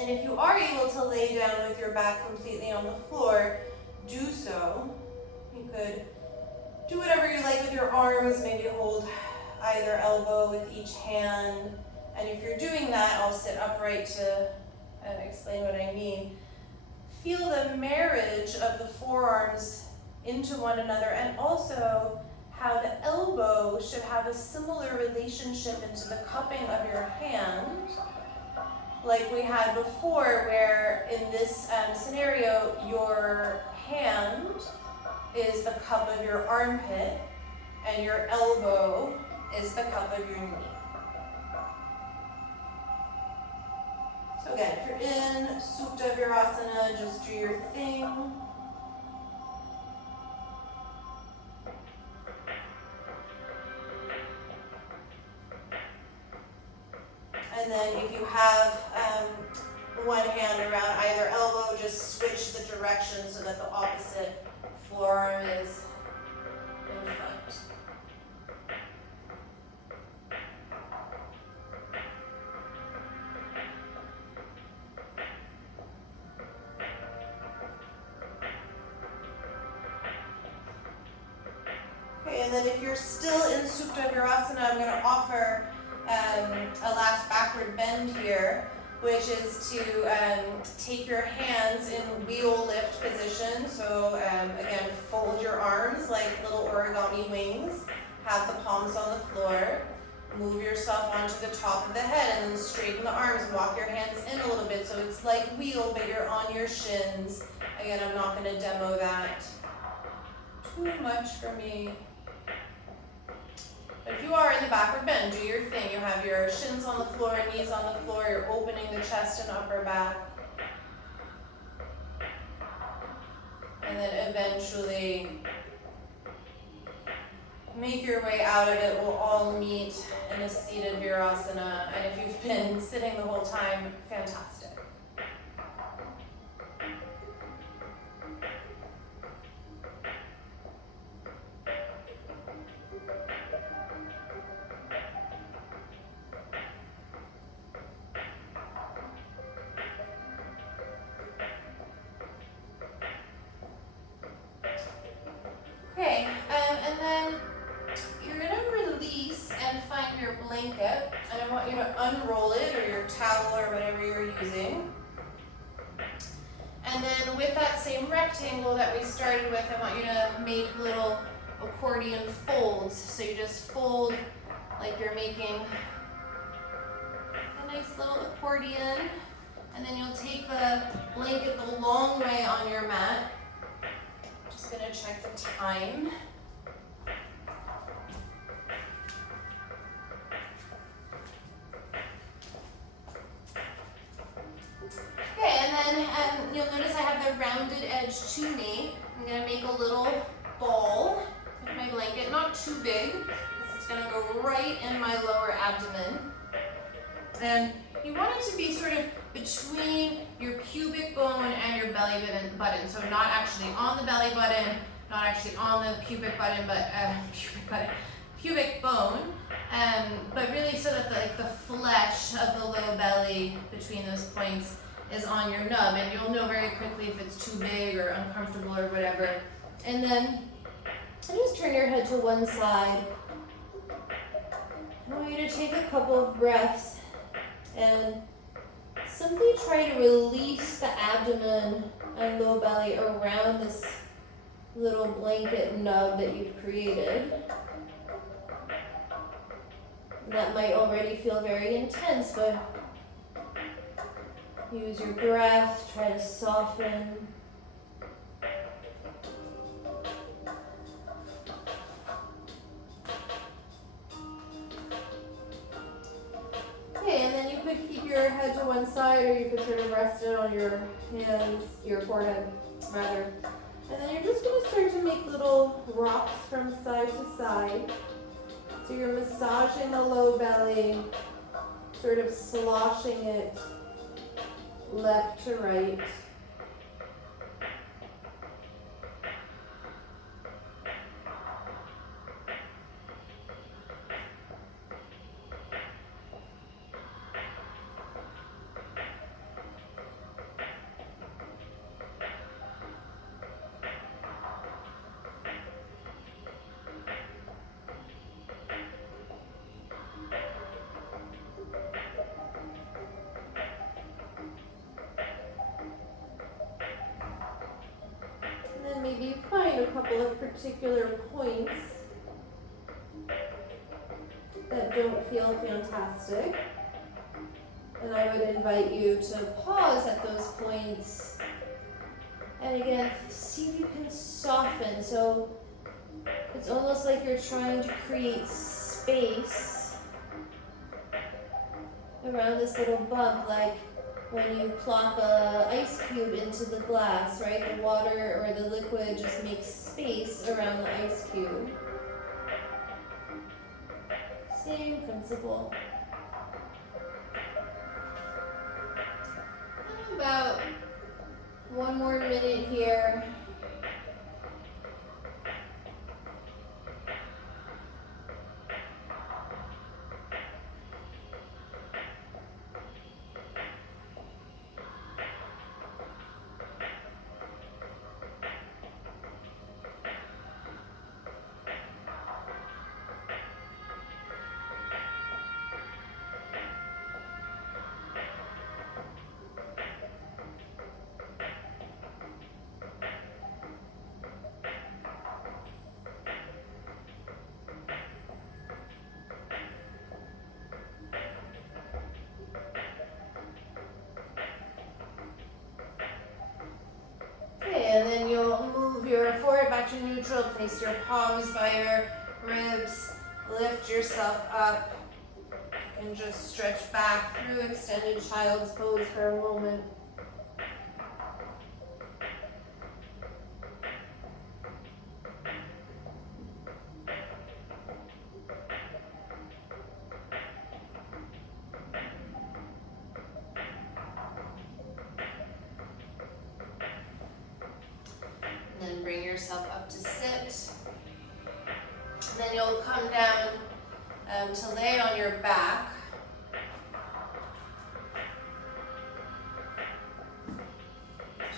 And if you are able to lay down with your back completely on the floor, do so. You could do whatever you like with your arms, maybe hold either elbow with each hand. And if you're doing that, I'll sit upright to explain what I mean. Feel the marriage of the forearms into one another, and also how the elbow should have a similar relationship into the cupping of your hand, like we had before, where in this scenario, your hand is the cup of your armpit, and your elbow is the cup of your knee. So again, if you're in Supta Virasana, just do your thing. And then if you have one hand around either elbow, just switch the direction so that the opposite forearm is in front. Okay, and then if you're still in Supta Virasana, I'm going to offer a last backward bend here, which is to take your hands in wheel lift position. So again, fold your arms like little origami wings, have the palms on the floor, move yourself onto the top of the head, and then straighten the arms, walk your hands in a little bit so it's like wheel, but you're on your shins. Again, I'm not going to demo that too much for me. If you are in the backward bend, do your thing. You have your shins on the floor, knees on the floor, you're opening the chest and upper back. And then eventually make your way out of it. We'll all meet in a seated Virasana. And if you've been sitting the whole time, fantastic. Okay, and then you're going to release and find your blanket, and I want you to unroll it, or your towel, or whatever you're using. And then with that same rectangle that we started with, I want you to make little accordion folds. So you just fold like you're making a nice little accordion, and then you'll take the blanket the long way on your mat. Just going to check the time. Okay, and then you'll notice I have the rounded edge to me. I'm going to make a little ball with my blanket, not too big. It's going to go right in my lower abdomen. And you want it to be sort of between your pubic bone and your belly button. So not actually on the belly button, not actually on the pubic button, but pubic bone. But really so that the flesh of the low belly between those points is on your nub, and you'll know very quickly if it's too big or uncomfortable or whatever. And then just turn your head to one side. I want you to take a couple of breaths and simply try to release the abdomen and low belly around this little blanket nub that you've created. That might already feel very intense, but use your breath, try to soften. Okay, and then you could keep your head to one side, or you could sort of rest it on your hands, your forehead, rather. And then you're just going to start to make little rocks from side to side. So you're massaging the low belly, sort of sloshing it left to right. Maybe you find a couple of particular points that don't feel fantastic. And I would invite you to pause at those points. And again, see if you can soften. So it's almost like you're trying to create space around this little bump, like when you plop a ice cube into the glass, right? The water or the liquid just makes space around the ice cube. Same principle. About one more minute here. And then you'll move your forehead back to neutral, place your palms by your ribs, lift yourself up, and just stretch back through extended child's pose for a moment. Then bring yourself up to sit. And then you'll come down to lay on your back.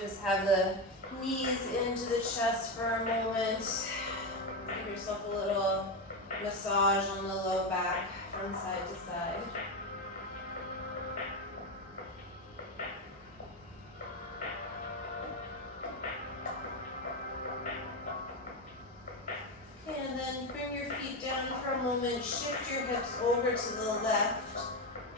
Just have the knees into the chest for a moment. Give yourself a little massage on the low back from side to side. And then bring your feet down for a moment. Shift your hips over to the left.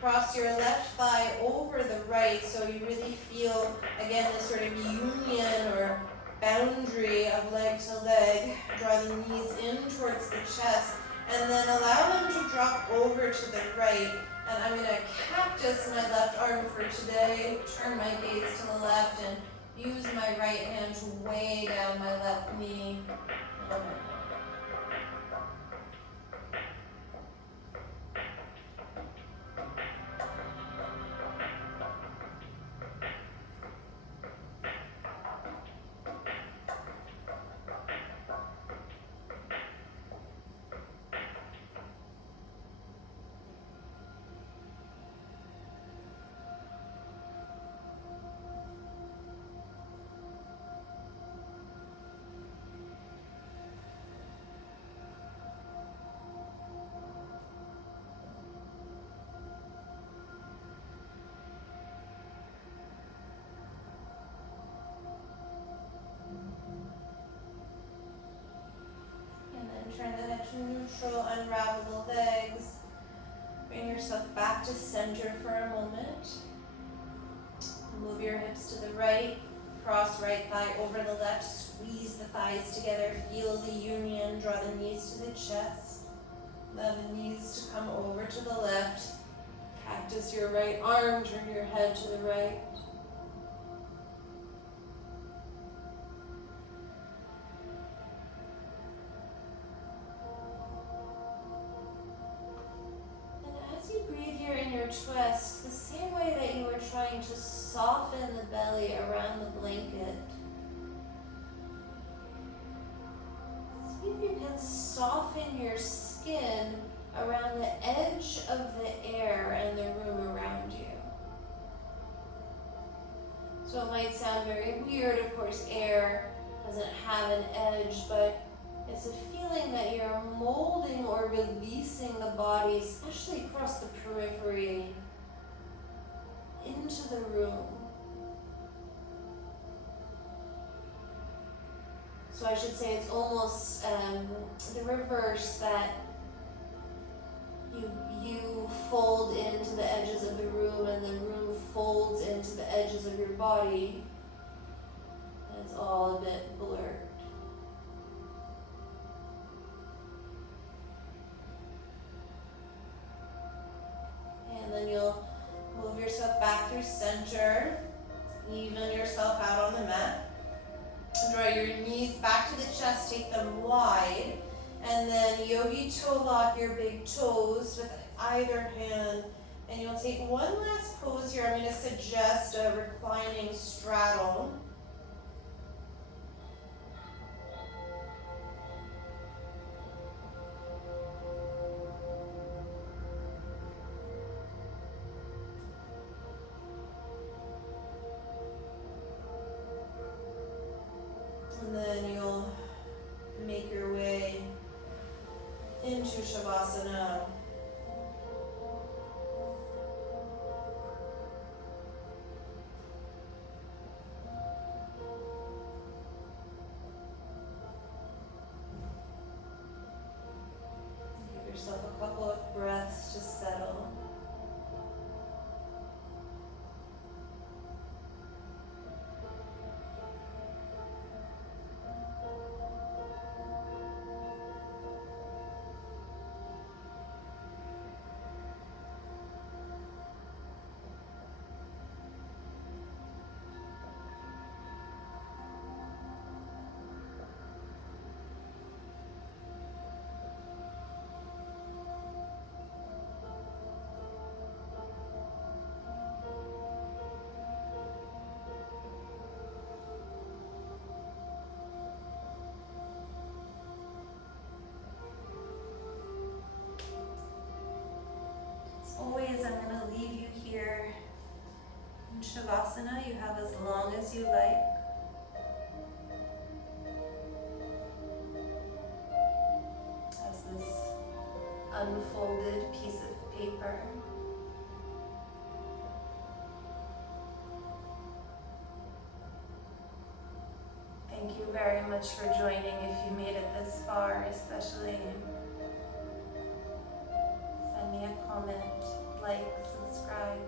Cross your left thigh over the right so you really feel, again, this sort of union or boundary of leg to leg. Draw the knees in towards the chest and then allow them to drop over to the right. And I'm going to cactus my left arm for today. Turn my gaze to the left and use my right hand to weigh down my left knee. unravel the legs. Bring yourself back to center for a moment. Move your hips to the right. Cross right thigh over the left. Squeeze the thighs together. Feel the union. Draw the knees to the chest. Allow the knees to come over to the left. Cactus your right arm. Turn your head to the right. Twist the same way that you were trying to soften the belly around the blanket. See if you can soften your skin around the edge of the air and the room around you. So it might sound very weird, of course, air doesn't have an edge, but it's a feeling that you're molding or releasing the body, especially across the periphery, into the room. So I should say it's almost the reverse, that you fold into the edges of the room and the room folds into the edges of your body, and it's all a bit blurred. And then you'll move yourself back through center, even yourself out on the mat. Draw your knees back to the chest, take them wide, and then yogi toe lock your big toes with either hand, and you'll take one last pose here. I'm going to suggest a reclining straddle. And then you'll make your way into Shavasana. Give yourself a couple of breaths to settle. Always, I'm going to leave you here in Shavasana. You have as long as you like. As this unfolded piece of paper. Thank you very much for joining if you made it this far, especially. Send me a comment, like, subscribe.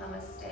Namaste.